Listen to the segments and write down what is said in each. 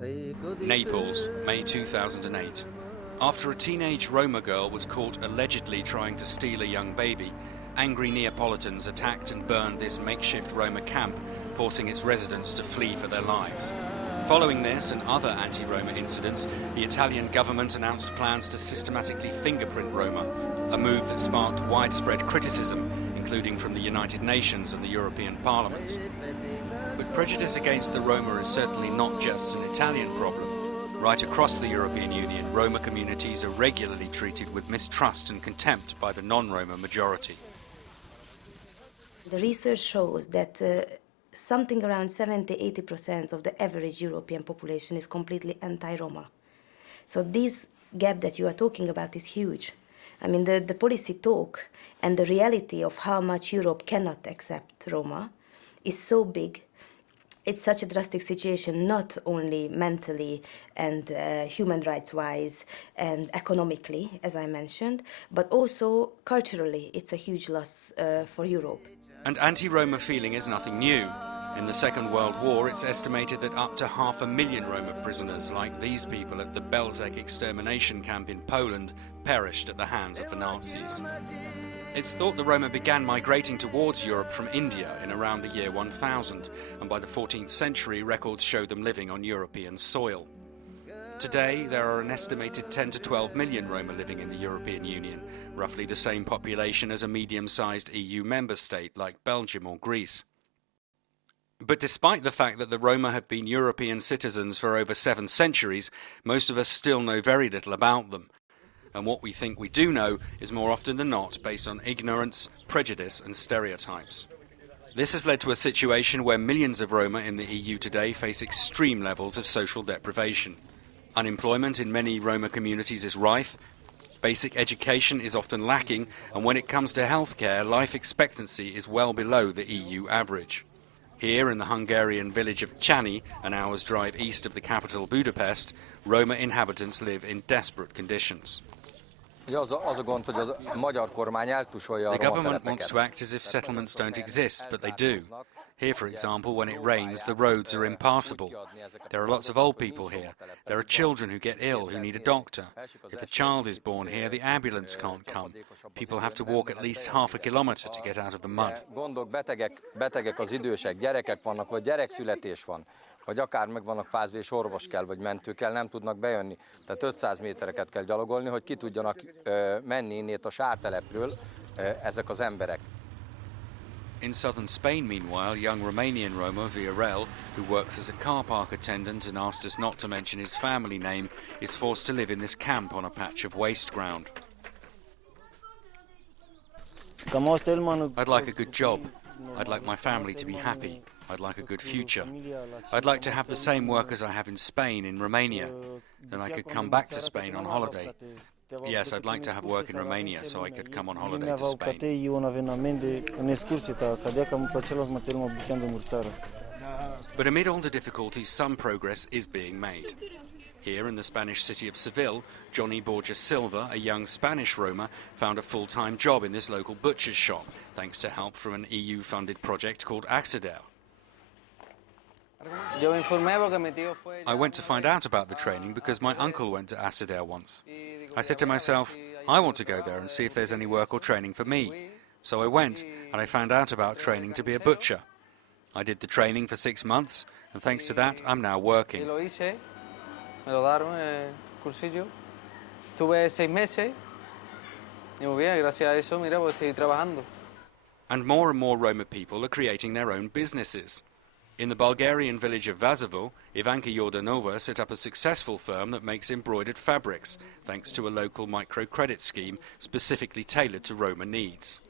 Naples, May 2008. After a teenage Roma girl was caught allegedly trying to steal a young baby, angry Neapolitans attacked and burned this makeshift Roma camp, forcing its residents to flee for their lives. Following this and other anti-Roma incidents, the Italian government announced plans to systematically fingerprint Roma, a move that sparked widespread criticism, including from the United Nations and the European Parliament. But prejudice against the Roma is certainly not just an Italian problem. Right across the European Union, Roma communities are regularly treated with mistrust and contempt by the non-Roma majority. The research shows that something around 70–80% of the average European population is completely anti-Roma. So this gap that you are talking about is huge. I mean, the policy talk and the reality of how much Europe cannot accept Roma is so big. It's such a drastic situation, not only mentally and human rights-wise and economically, as I mentioned, but also culturally. It's a huge loss for Europe. And anti-Roma feeling is nothing new. In the Second World War, it's estimated that up to 500,000 Roma prisoners, like these people at the Belzec extermination camp in Poland, perished at the hands of the Nazis. It's thought the Roma began migrating towards Europe from India in around the year 1000, and by the 14th century, records show them living on European soil. Today, there are an estimated 10 to 12 million Roma living in the European Union, roughly the same population as a medium-sized EU member state like Belgium or Greece. But despite the fact that the Roma have been European citizens for over 7 centuries, most of us still know very little about them. And what we think we do know is more often than not based on ignorance, prejudice and stereotypes. This has led to a situation where millions of Roma in the EU today face extreme levels of social deprivation. Unemployment in many Roma communities is rife, basic education is often lacking, and when it comes to healthcare, life expectancy is well below the EU average. Here in the Hungarian village of Csani, an hour's drive east of the capital Budapest, Roma inhabitants live in desperate conditions. The government wants to act as if settlements don't exist, but they do. Here, for example, when it rains, the roads are impassable. There are lots of old people here. There are children who get ill, who need a doctor. If a child is born here, the ambulance can't come. People have to walk at least half a kilometre to get out of the mud. Vagy akár meg vannak fázva, és orvos kell, vagy mentő kell, nem tudnak bejönni. Tehát 500 métereket kell gyalogolni, hogy ki tudjanak menni innét a sártelepről ezek az emberek. In southern Spain, meanwhile, young Romanian Roma Viorel, who works as a car park attendant and asked us not to mention his family name, is forced to live in this camp on a patch of waste ground. I'd like a good job. I'd like my family to be happy. I'd like a good future. I'd like to have the same work as I have in Spain, in Romania. Then I could come back to Spain on holiday. Yes, I'd like to have work in Romania so I could come on holiday to Spain. But amid all the difficulties, some progress is being made. Here in the Spanish city of Seville, Johnny Borges Silva, a young Spanish Roma, found a full-time job in this local butcher's shop, thanks to help from an EU-funded project called Acceder. I went to find out about the training because my uncle went to Acceder once. I said to myself, I want to go there and see if there's any work or training for me. So I went, and I found out about training to be a butcher. I did the training for 6 months, and thanks to that, I'm now working. And more Roma people are creating their own businesses. In the Bulgarian village of Vazovo, Ivanka Yordanova set up a successful firm that makes embroidered fabrics, thanks to a local microcredit scheme specifically tailored to Roma needs.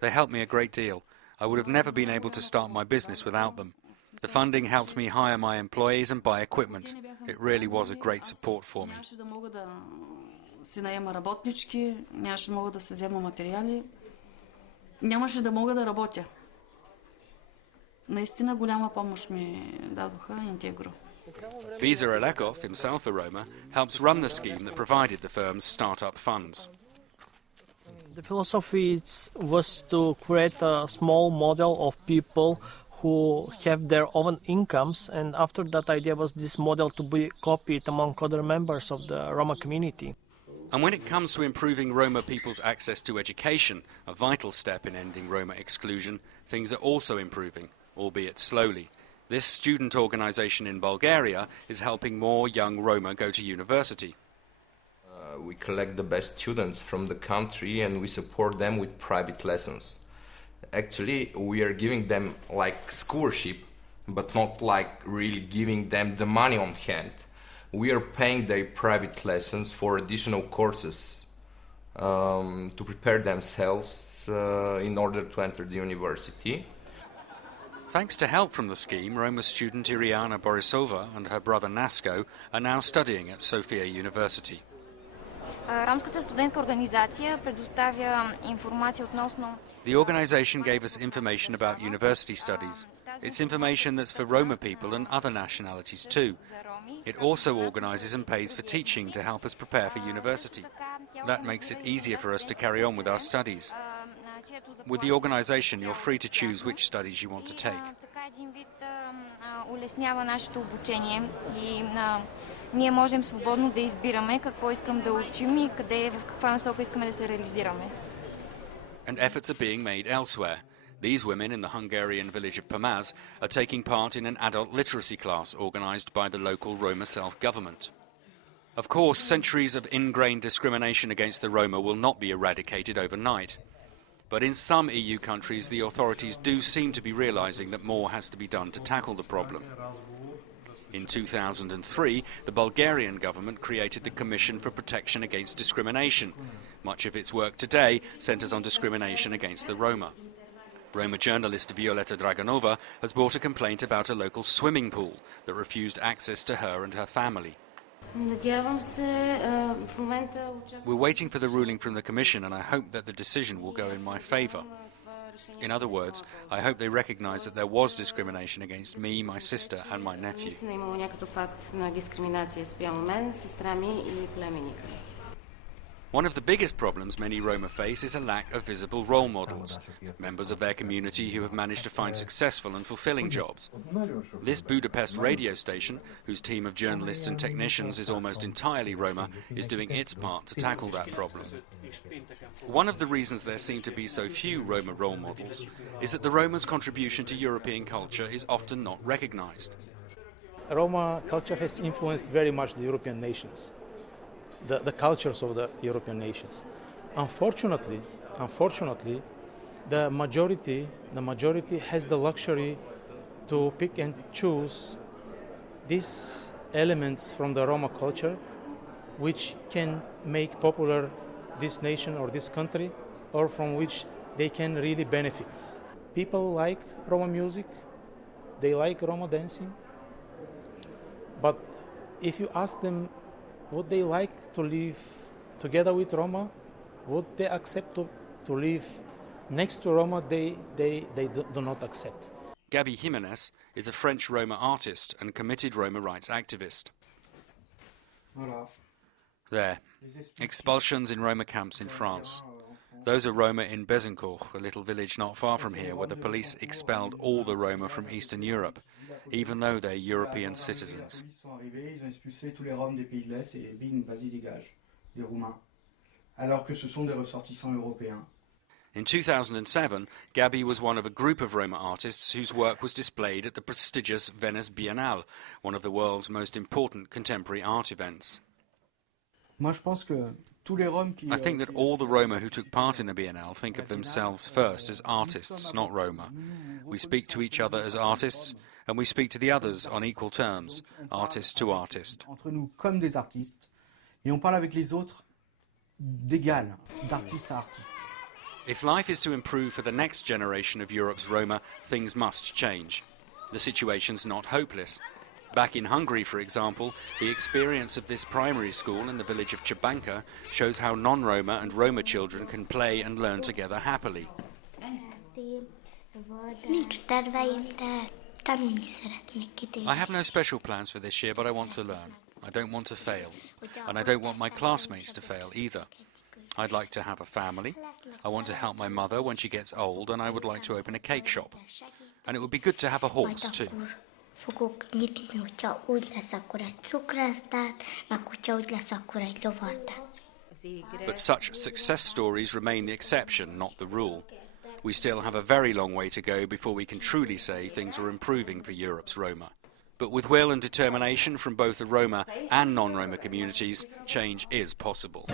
They helped me a great deal. I would have never been able to start my business without them. The funding helped me hire my employees and buy equipment. It really was a great support for me. Нямаше да мога да работя. Наистина голяма помощ ми дадоха Интегро. Visa Elekov, himself a Roma, helps run the scheme that provided the firm's start-up funds. The philosophy was to create a small model of people who have their own incomes, and after that idea was this model to be copied among other members of the Roma community. And when it comes to improving Roma people's access to education, a vital step in ending Roma exclusion, things are also improving, albeit slowly. This student organisation in Bulgaria is helping more young Roma go to university. We collect the best students from the country and we support them with private lessons. Actually, we are giving them like scholarship, but not like really giving them the money on hand. We are paying their private lessons for additional courses to prepare themselves in order to enter the university. Thanks to help from the scheme, Roma student Iriana Borisova and her brother Nasko are now studying at Sofia University. Ромската студентска организация предоставя информация относно. The organisation gave us information about university studies. It's information that's for Roma people and other nationalities too. It also organises and pays for teaching to help us prepare for university. That makes it easier for us to carry on with our studies. With the organisation, you're free to choose which studies you want to take. Улеснява нашето обучение и ние можем свободно да избираме какво искам да учим и къде в каква насока искаме да се реализираме. And efforts are being made elsewhere. These women in the Hungarian village of Pamaz are taking part in an adult literacy class organised by the local Roma self-government. Of course, centuries of ingrained discrimination against the Roma will not be eradicated overnight. But in some EU countries, the authorities do seem to be realising that more has to be done to tackle the problem. In 2003, the Bulgarian government created the Commission for Protection Against Discrimination. Much of its work today centres on discrimination against the Roma. Roma journalist Violeta Draganova has brought a complaint about a local swimming pool that refused access to her and her family. We're waiting for the ruling from the Commission, and I hope that the decision will go in my favour. In other words, I hope they recognise that there was discrimination against me, my sister and my nephew. One of the biggest problems many Roma face is a lack of visible role models, members of their community who have managed to find successful and fulfilling jobs. This Budapest radio station, whose team of journalists and technicians is almost entirely Roma, is doing its part to tackle that problem. One of the reasons there seem to be so few Roma role models is that the Roma's contribution to European culture is often not recognised. Roma culture has influenced very much the European nations. The cultures of the European nations. Unfortunately, the majority has the luxury to pick and choose these elements from the Roma culture, which can make popular this nation or this country, or from which they can really benefit. People like Roma music, they like Roma dancing, but if you ask them would they like to live together with Roma? Would they accept to live next to Roma? They do not accept. Gabi Jimenez is a French Roma artist and committed Roma rights activist. There, expulsions in Roma camps in France. Those are Roma in Bezencourt, a little village not far from here, where the police expelled all the Roma from Eastern Europe, even though they're European citizens. In 2007, Gabi was one of a group of Roma artists whose work was displayed at the prestigious Venice Biennale, one of the world's most important contemporary art events. I think that all the Roma who took part in the Biennale think of themselves first as artists, not Roma. We speak to each other as artists, and we speak to the others on equal terms, artist to artist. If life is to improve for the next generation of Europe's Roma, things must change. The situation's not hopeless. Back in Hungary, for example, the experience of this primary school in the village of Csabanka shows how non-Roma and Roma children can play and learn together happily. I have no special plans for this year, but I want to learn. I don't want to fail, and I don't want my classmates to fail either. I'd like to have a family. I want to help my mother when she gets old, and I would like to open a cake shop. And it would be good to have a horse too. Fogok nyitni, hogyha úgy lesz, akkor egy cukrásztát, meg hogyha úgy lesz, akkor egy lovardát. But such success stories remain the exception, not the rule. We still have a very long way to go before we can truly say things are improving for Europe's Roma. But with will and determination from both the Roma and non-Roma communities, change is possible.